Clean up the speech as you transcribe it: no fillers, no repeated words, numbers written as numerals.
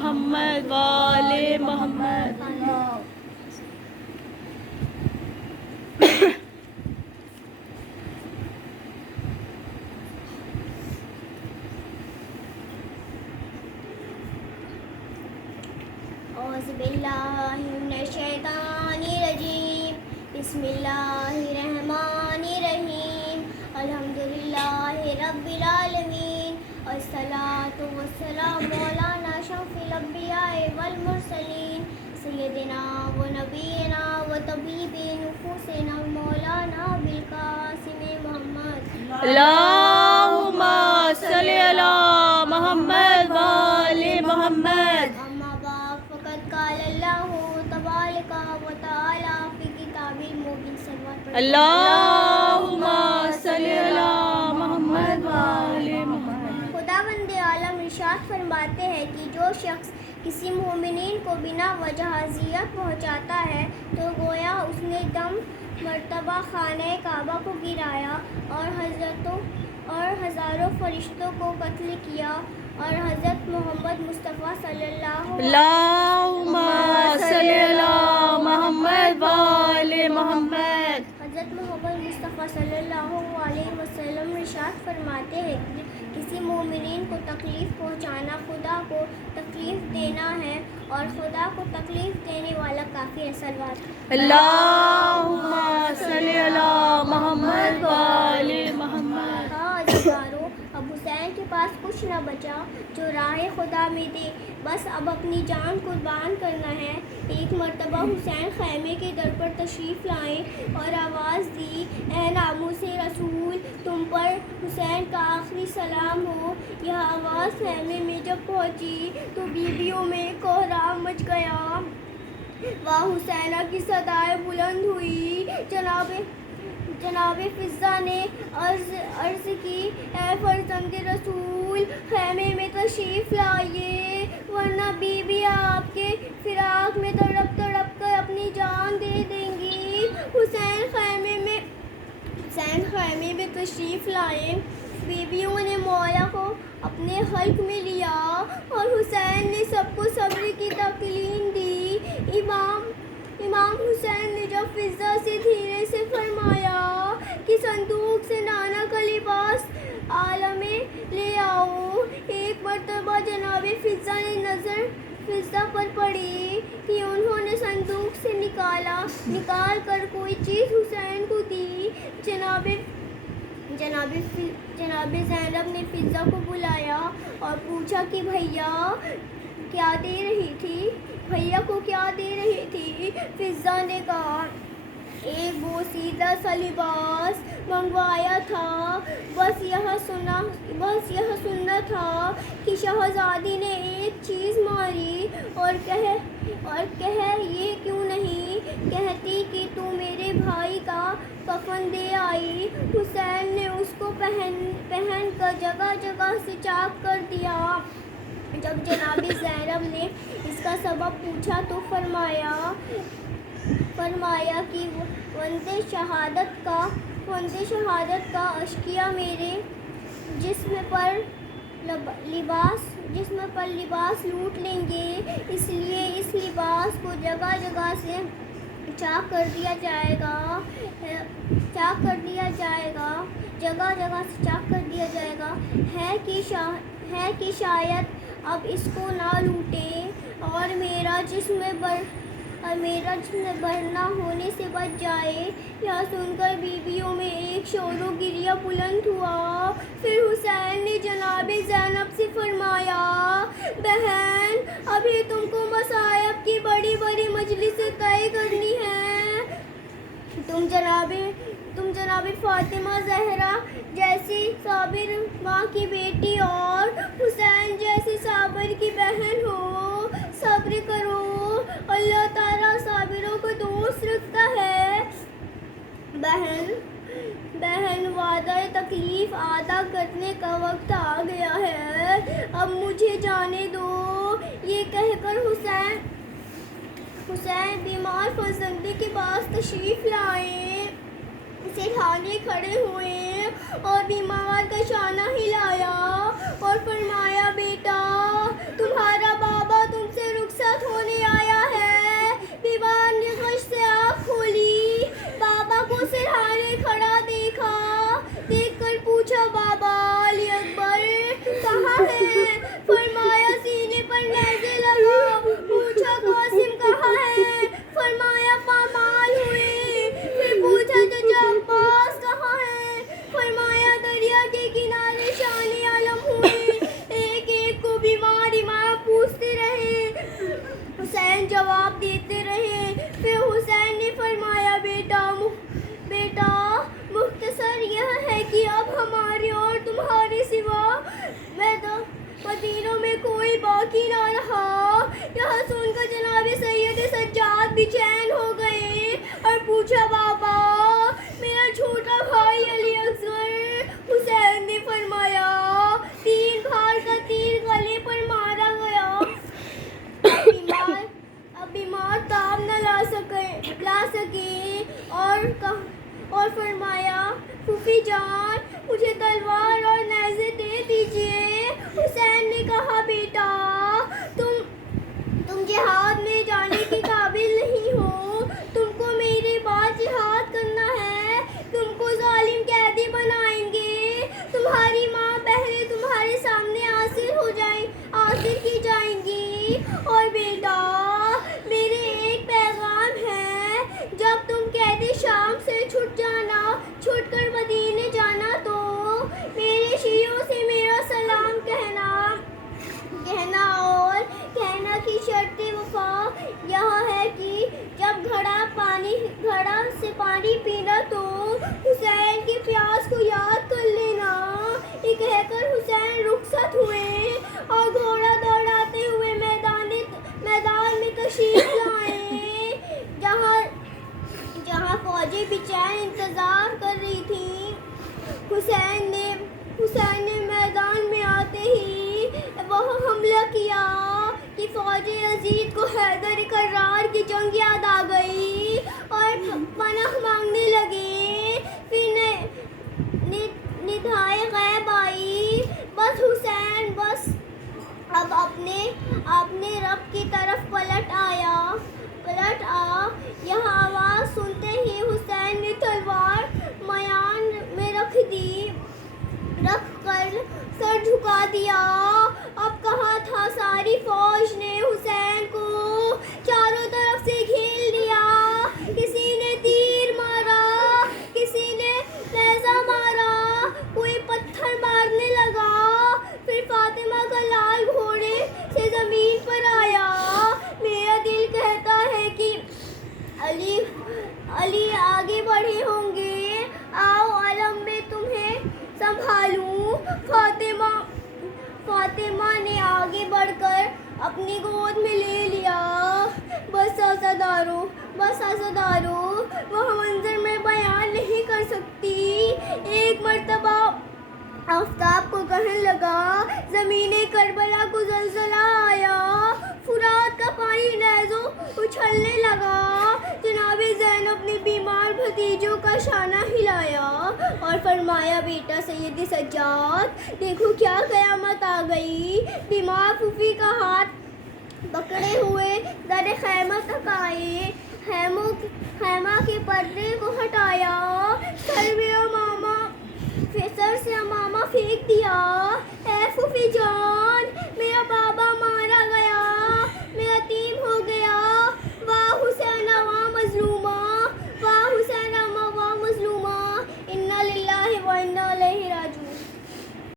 محمد وآل محمد. اعوذ باللہ من الشیطان الرجیم. بسم اللہ الرحمن الرحیم. الحمدللہ رب العالمین والصلاة والسلام علی اشرف الانبیاء والمرسلین سیدنا و نبینا و طبیب نفوسنا مولانا بالقاسم محمد. اللہم صلی علی محمد وآل محمد. اما بعد فقد قال اللہ تبارک و تعالی فی کتاب المبین. صلوات اللہم صلی علی محمد وآل محمد. خداوند عالم ارشاد فرماتے ہیں کہ جو شخص کسی مومنین کو بنا وجہ اذیت پہنچاتا ہے تو گویا اس نے دم مرتبہ خانہ کعبہ کو گرایا اور ہزاروں فرشتوں کو قتل کیا اور حضرت محمد مصطفیٰ صلی اللہ اللہم صلی علی محمد وآل محمد. حضرت محمد مصطفیٰ صلی اللہ علیہ وسلم ارشاد فرماتے ہیں کہ کسی مومنین کو تکلیف پہنچانا خدا کو تکلیف دینا ہے اور خدا کو تکلیف دینے والا کافر ہے. صلوات. اللہم صلی علی محمد وآل محمد. ہاں عزیزارو، اب حسین کے پاس کچھ نہ بچا جو راہ خدا میں دے، بس اب اپنی جان قربان کرنا ہے. ایک مرتبہ حسین خیمے کے در پر تشریف لائے اور آواز دی، اے ناموس رسول، تم پر حسین کا آخری سلام ہو. یہ آواز خیمے میں جب پہنچی تو بیویوں میں کوہرام مچ گیا. واہ حسینہ کی صدائیں بلند ہوئی. جناب فضہ نے عرض کی، اے فرزند رسول، خیمے میں تشریف لائیے ورنہ بیوی آپ کے فراق میں تڑپ تڑپ کر اپنی جان دے دیں گی. حسین خیمے میں تشریف لائے. بیویوں نے مولا کو اپنے حلق میں لیا اور حسین نے سب کو صبر کی تلقین دی. امام حسین نے جب فضہ سے دھیرے سے فرمایا کہ صندوق سے نانا کا لباس آلہ میں لے آؤ، ایک مرتبہ جناب فضہ نے نظر فضہ پر پڑی کہ انہوں نے صندوق سے نکال کر کوئی چیز حسین کو دی. جناب زینب نے فضہ کو بلایا اور پوچھا کہ بھیا کو کیا دے رہی تھی. فضہ نے کہا، ایک بوسیدہ سا لباس منگوایا تھا. بس یہ سننا تھا کہ شہزادی نے ایک چیز ماری اور کہے یہ کیوں نہیں کہتی کہ تو میرے بھائی کا کفن دے آئی. حسین نے اس کو پہن کر جگہ جگہ سے چاک کر دیا. جب جناب زینب نے اس کا سبب پوچھا تو فرمایا کہ وند شہادت کا اشکیا میرے جسم پر لباس لوٹ لیں گے، اس لیے اس لباس کو جگہ جگہ سے چاک کر دیا جائے گا. ہے کہ شاید اب اس کو نہ لوٹے اور میرا جسم برہنہ ہونے سے بچ جائے. یہ سن کر بیویوں میں ایک شور و گریہ بلند ہوا. پھر حسین نے جناب زینب سے فرمایا، بہن، ابھی تم کو مصائب کی بڑی بڑی مجلسیں طے کرنی ہیں. تم جناب فاطمہ زہرا جیسی صابر ماں کی بیٹی اور حسین جیسی صابر کی بہن ہو. صبر کرو، اللہ تعالیٰ صابروں کو دوست رکھتا ہے. بہن، وعدہ تکلیف ادا کرنے کا وقت آ گیا ہے، اب مجھے جانے دو. یہ کہہ کر حسین بیمار فرزندی کے پاس تشریف لائے، اسے لانے کھڑے ہوئے اور بیمار کا شانہ ہلایا اور فرمایا، بیٹا، تمہارا بابا حسین جواب دیتے رہے. پھر حسین نے فرمایا بیٹا مختصر یہ ہے کہ اب ہمارے اور تمہارے سوا مدینوں میں کوئی باقی نہ رہا. یہ سن کر جناب سید سجاد بے چین ہو گئے اور پوچھا بابا میرا چھوٹا بھائی علی اصغر. حسین نے فرمایا 3 بھار کا تیر گلے پر مارا گیا. اب بیمار تاب نہ لا سکے اور فرمایا پھوپھی جان مجھے تلوار اور نیزے دے دیجیے. حسین نے کہا بیٹا تم جہاد میں جانے کے قابل نہیں ہو. تم کو میرے بعد جہاد کرنا ہے. تم کو ظالم قیدی بنائیں گے. تمہاری ماں بہنیں تمہارے سامنے حاضر کی جائیں گی. اور بیٹا میرے ایک پیغام ہے. جب تم قید شام سے چھوٹ کر مدینے جانا تو میرے شیعوں سے میرا سلام کہنا اور کہنا کہ شرط وفا یہ ہے کہ جب گھڑا سے پانی پینا تو حسین کی پیاس کو یاد کر لینا. یہ کہہ کر حسین رخصت ہوئے اور گھوڑا دوڑاتے ہوئے میدان میں تشریف لائے جہاں فوجیں بے چین انتظار کر رہی تھیں. حسین نے میدان میں آتے ہی وہاں حملہ کیا کہ فوج یزید کو حیدر کرار کی جنگ یاد آ گئی اور پناہ مانگنے لگے. پھر ندائے غیب آئی. بس حسین اب اپنے رب کی طرف پلٹ آ. یہ آواز سنتے ہی حسین نے تلوار میان میں رکھ کر سر جھکا دیا. اب کہا تھا ساری فوج نے حسین کو چاروں طرف سے گھیر لیا. کسی نے تیر مارا, کسی نے نیزہ مارا, کوئی پتھر مارنے لگا. پھر فاطمہ کا لال گھوڑے سے زمین پر آیا. میرا دل کہتا ہے کہ علی آگے بڑھے ہوں گے. آؤ علم میں تمہیں سنبھالوں. فاطمہ نے آگے بڑھ کر اپنی گود میں لے لیا. بس عزادارو وہ منظر میں بیان نہیں کر سکتی. ایک مرتبہ آفتاب کو کہنے لگا زمین کربلا کو زلزلہ آیا. فرات کا پانی نیزوں اچھلنے لگا. جناب زینب نے بیمار بھتیجوں کا شانہ ہلایا اور فرمایا بیٹا سید سجاد دیکھو کیا قیامت آ گئی. بیمار پھوپھی کا ہاتھ پکڑے ہوئے در خیمہ تک آئے. خیمہ کے پردے کو ہٹایا. سر سے امامہ پھینک دیا. اے پھوپھی جان میرا بابا